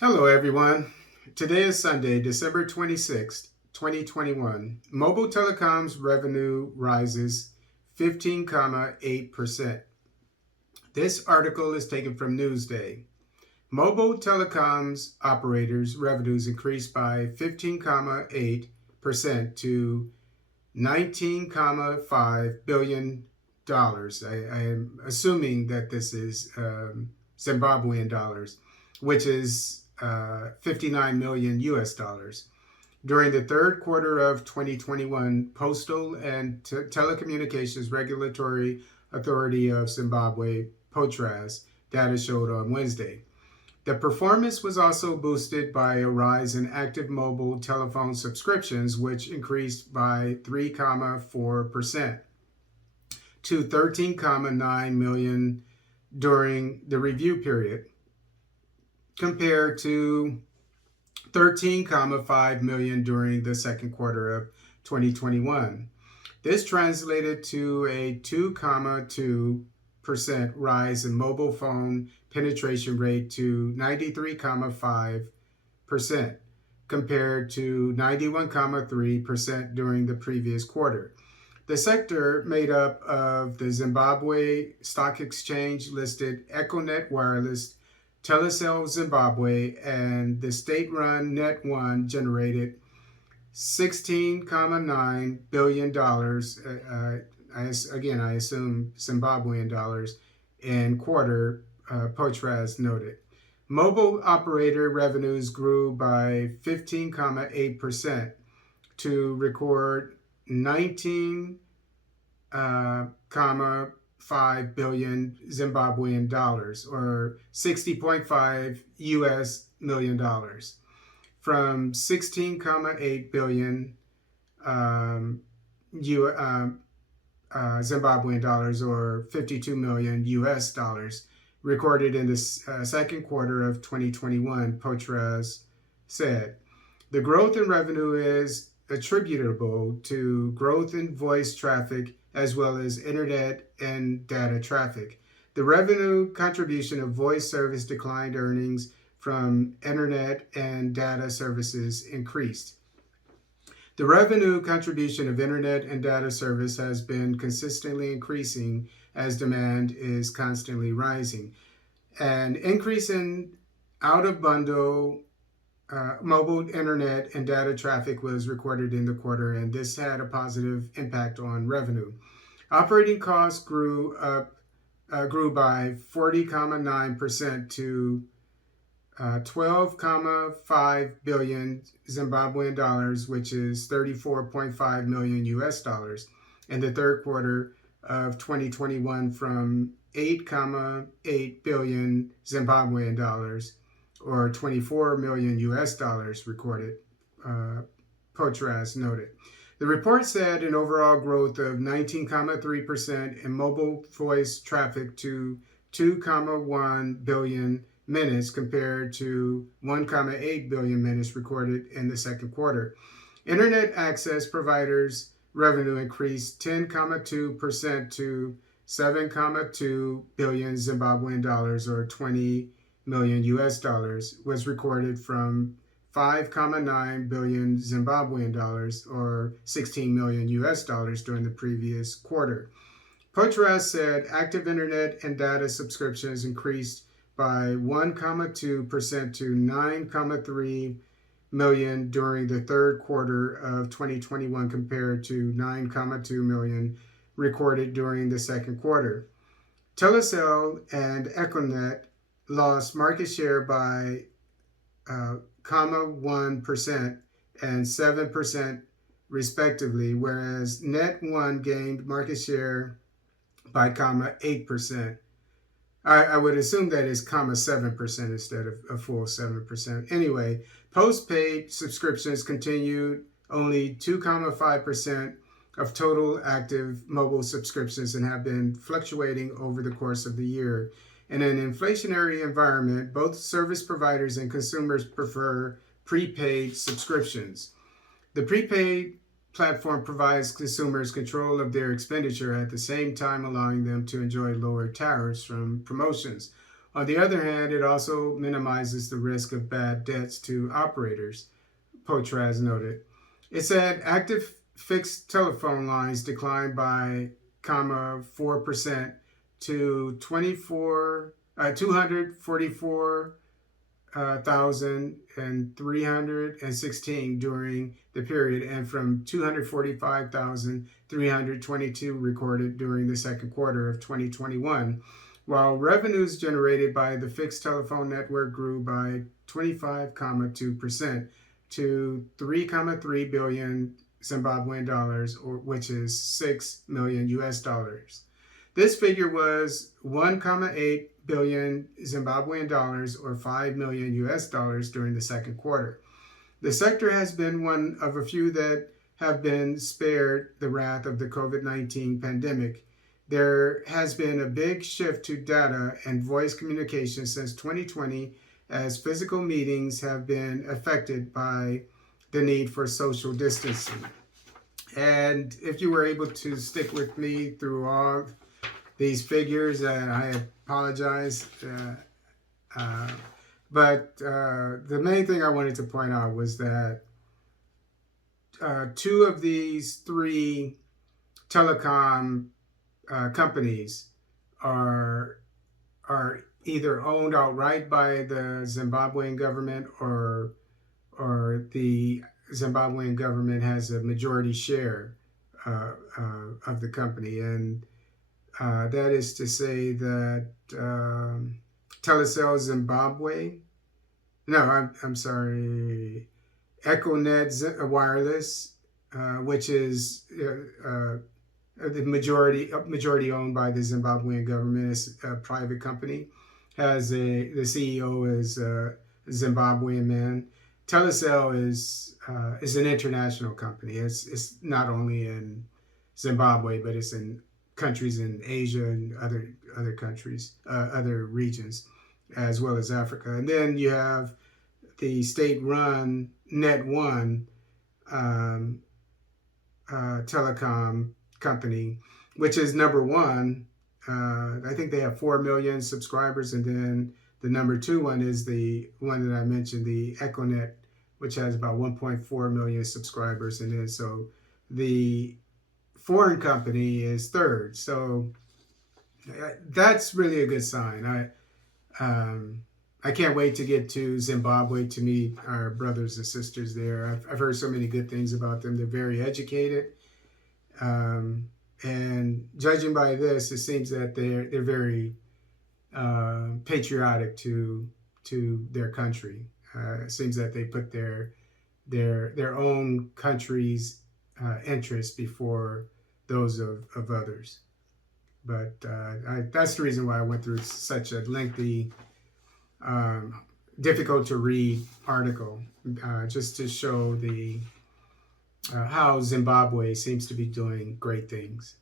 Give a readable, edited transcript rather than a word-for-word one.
Hello, everyone. Today is Sunday, December 26th, 2021. Mobile telecoms revenue rises 15.8%. This article is taken from Newsday. Mobile telecoms operators' revenues increased by 15.8% to $19.5 billion. I am assuming that this is Zimbabwean dollars, which is 59 million US dollars. During the third quarter of 2021, Postal and Telecommunications Regulatory Authority of Zimbabwe, POTRAZ, data showed on Wednesday. The performance was also boosted by a rise in active mobile telephone subscriptions, which increased by 3.4% to 13.9 million during the review period, compared to 13.5 million during the second quarter of 2021. This translated to a 2.2% rise in mobile phone penetration rate to 93.5%, compared to 91.3% during the previous quarter. The sector, made up of the Zimbabwe Stock Exchange listed Econet Wireless, Telecom Zimbabwe, and the state-run Net One, generated $16.9 billion, I assume Zimbabwean dollars, in quarter, Potras noted. Mobile operator revenues grew by 15.8% to record 19.5 billion Zimbabwean dollars, or 60.5 US million dollars, from 16.8 billion Zimbabwean dollars, or 52 million US dollars, recorded in the second quarter of 2021, Potras said. The growth in revenue is attributable to growth in voice traffic as well as internet and data traffic. The revenue contribution of voice service declined, earnings from internet and data services increased. The revenue contribution of internet and data service has been consistently increasing as demand is constantly rising. An increase in out-of-bundle mobile internet and data traffic was recorded in the quarter, and this had a positive impact on revenue. Operating costs grew by 40.9% to 12.5 billion Zimbabwean dollars, which is 34.5 million US dollars, in the third quarter of 2021, from 8.8 billion Zimbabwean dollars, or 24 million US dollars, recorded, Potras noted. The report said an overall growth of 19.3% in mobile voice traffic to 2.1 billion minutes, compared to 1.8 billion minutes recorded in the second quarter. Internet access providers' revenue increased 10.2% to 7.2 billion Zimbabwean dollars, or 20 million US dollars, was recorded from 5.9 billion Zimbabwean dollars, or 16 million US dollars, during the previous quarter. Potras said active internet and data subscriptions increased by 1.2% to 9.3 million during the third quarter of 2021, compared to 9.2 million recorded during the second quarter. Telecel and Econet lost market share by 1% and 7% respectively, whereas Net One gained market share by 8%. I would assume that is 7% instead of a full 7%. Anyway, postpaid subscriptions continued only 2.5% of total active mobile subscriptions and have been fluctuating over the course of the year. In an inflationary environment, both service providers and consumers prefer prepaid subscriptions. The prepaid platform provides consumers control of their expenditure, at the same time allowing them to enjoy lower tariffs from promotions. On the other hand, it also minimizes the risk of bad debts to operators, Potraz noted. It said active fixed telephone lines declined by 4% to 244,316 during the period, and from 245,322 recorded during the second quarter of 2021, while revenues generated by the fixed telephone network grew by 25.2% to 3.3 billion Zimbabwean dollars, or which is 6 million US dollars. This figure was 1.8 billion Zimbabwean dollars, or 5 million US dollars during the second quarter. The sector has been one of a few that have been spared the wrath of the COVID-19 pandemic. There has been a big shift to data and voice communication since 2020, as physical meetings have been affected by the need for social distancing. And if you were able to stick with me through all these figures, I apologize. But the main thing I wanted to point out was that two of these three telecom companies are either owned outright by the Zimbabwean government, or the Zimbabwean government has a majority share of the company, and that is to say that Telecel Zimbabwe, no, I'm sorry, Econet Wireless, which is the majority owned by the Zimbabwean government, is a private company, has the CEO is a Zimbabwean man. Telecel is an international company. It's not only in Zimbabwe, but it's in countries in Asia and other countries, other regions, as well as Africa. And then you have the state-run Net1 telecom company, which is number one. I think they have 4 million subscribers, and then the number two one is the one that I mentioned, the Econet, which has about 1.4 million subscribers, and then so the foreign company is third. So that's really a good sign. I can't wait to get to Zimbabwe to meet our brothers and sisters there. I've heard so many good things about them. They're very educated. And judging by this, it seems that they're very patriotic to their country. It seems that they put their own country's interests before those of others. But that's the reason why I went through such a lengthy, difficult to read article, just to show how Zimbabwe seems to be doing great things.